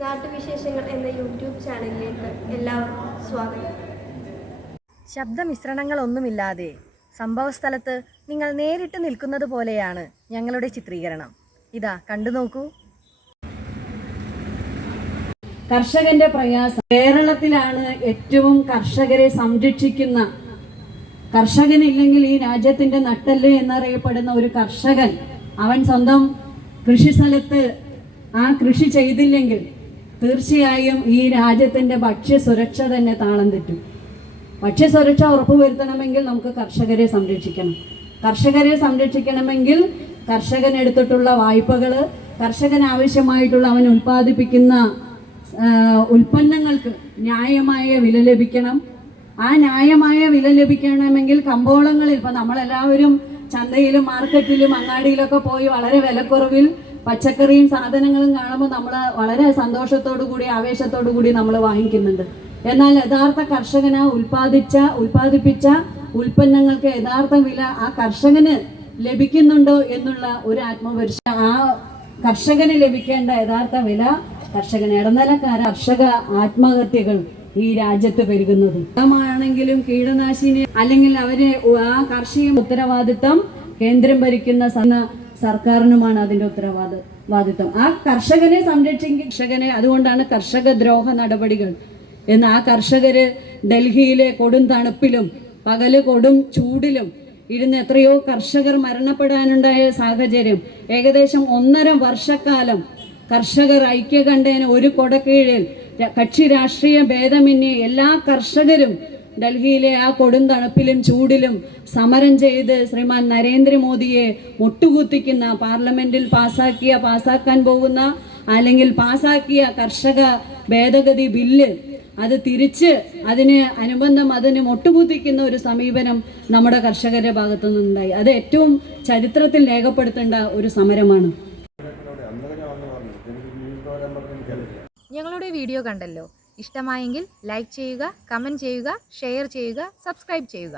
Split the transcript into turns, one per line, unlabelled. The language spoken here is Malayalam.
നാട്ടുവിശേഷങ്ങൾ എന്ന യൂട്യൂബ് ചാനലിലേക്ക് എല്ലാവർക്കും സ്വാഗതം.
ശബ്ദമിശ്രണങ്ങളൊന്നുമില്ലാതെ സംഭവസ്ഥലത്ത് നിങ്ങൾ നേരിട്ട് നിൽക്കുന്നത് പോലെയാണ് ഞങ്ങളുടെ ചിത്രീകരണം. ഇതാ കണ്ടു നോക്കൂ.
കർഷകന്റെ പ്രയാസം. കേരളത്തിലാണ് ഏറ്റവും കർഷകരെ സംരക്ഷിക്കുന്ന കർഷകനില്ലെങ്കിൽ ഈ രാജ്യത്തിന്റെ നട്ടൽ എന്നറിയപ്പെടുന്ന ഒരു കർഷകൻ അവൻ സ്വന്തം കൃഷി സ്ഥലത്ത് ആ കൃഷി ചെയ്തില്ലെങ്കിൽ തീർച്ചയായും ഈ രാജ്യത്തിന്റെ ഭക്ഷ്യസുരക്ഷ തന്നെ താളം തെറ്റും. ഭക്ഷ്യസുരക്ഷ ഉറപ്പുവരുത്തണമെങ്കിൽ നമുക്ക് കർഷകരെ സംരക്ഷിക്കണം. കർഷകരെ സംരക്ഷിക്കണമെങ്കിൽ കർഷകൻ എടുത്തിട്ടുള്ള വായ്പകൾ കർഷകൻ ആവശ്യമായിട്ടുള്ള അവൻ ഉൽപ്പാദിപ്പിക്കുന്ന ഉൽപ്പന്നങ്ങൾക്ക് ന്യായമായ വില ലഭിക്കണം. ആ ന്യായമായ വില ലഭിക്കണമെങ്കിൽ കമ്പോളങ്ങളിൽ ഇപ്പം നമ്മളെല്ലാവരും ചന്തയിലും മാർക്കറ്റിലും അങ്ങാടിയിലൊക്കെ പോയി വളരെ വിലക്കുറവിൽ പച്ചക്കറിയും സാധനങ്ങളും കാണുമ്പോൾ നമ്മൾ വളരെ സന്തോഷത്തോടു കൂടി ആവേശത്തോടു കൂടി നമ്മൾ വാങ്ങിക്കുന്നുണ്ട്. എന്നാൽ യഥാർത്ഥ കർഷകന് ഉൽപ്പാദിച്ച ഉൽപാദിപ്പിച്ച ഉൽപ്പന്നങ്ങൾക്ക് യഥാർത്ഥ വില ആ കർഷകന് ലഭിക്കുന്നുണ്ടോ എന്നുള്ള ഒരു ആത്മപരിശ ആ കർഷകന് ലഭിക്കേണ്ട യഥാർത്ഥ വില കർഷകന് ഇടനിലക്കാര കർഷക ആത്മഹത്യകൾ ഈ രാജ്യത്ത് പെരുകുന്നത്. ആണെങ്കിലും കീടനാശിനി അല്ലെങ്കിൽ അവർ ആ കാർഷിക ഉത്തരവാദിത്തം കേന്ദ്രം ഭരിക്കുന്ന സർക്കാരിനുമാണ് അതിന്റെ ഉത്തരവാദിത്വം ആ കർഷകനെ സംരക്ഷിക്കും കർഷകനെ അതുകൊണ്ടാണ് കർഷക ദ്രോഹ നടപടികൾ. എന്ന് ആ കർഷകര് ഡൽഹിയിലെ കൊടും തണുപ്പിലും പകൽ കൊടും ചൂടിലും ഇരുന്ന് എത്രയോ കർഷകർ മരണപ്പെടാനുണ്ടായ സാഹചര്യം. ഏകദേശം ഒന്നര വർഷക്കാലം കർഷകർ ഐക്യകണ്ഠേന ഒരു കൊടക്കീഴിൽ കക്ഷി രാഷ്ട്രീയ ഭേദമന്യേ എല്ലാ കർഷകരും ഡൽഹിയിലെ ആ കൊടും തണുപ്പിലും ചൂടിലും സമരം ചെയ്ത് ശ്രീമാൻ നരേന്ദ്രമോദിയെ മുട്ടുകുത്തിക്കുന്ന പാർലമെന്റിൽ പാസാക്കിയ പാസാക്കാൻ പോകുന്ന അല്ലെങ്കിൽ പാസാക്കിയ കർഷക ഭേദഗതി ബില്ല് അത് തിരിച്ച് അതിന് അനുബന്ധം അതിന് മുട്ടുകുത്തിക്കുന്ന ഒരു സമീപനം നമ്മുടെ കർഷകരുടെ ഭാഗത്തു നിന്നുണ്ടായി അത് ഏറ്റവും ചരിത്രത്തിൽ രേഖപ്പെടുത്തേണ്ട ഒരു സമരമാണ്.
ഞങ്ങളുടെ വീഡിയോ കണ്ടല്ലോ. ഇഷ്ടമായെങ്കിൽ ലൈക്ക് ചെയ്യുക കമന്റ് ചെയ്യുക ഷെയർ ചെയ്യുക സബ്സ്ക്രൈബ് ചെയ്യുക.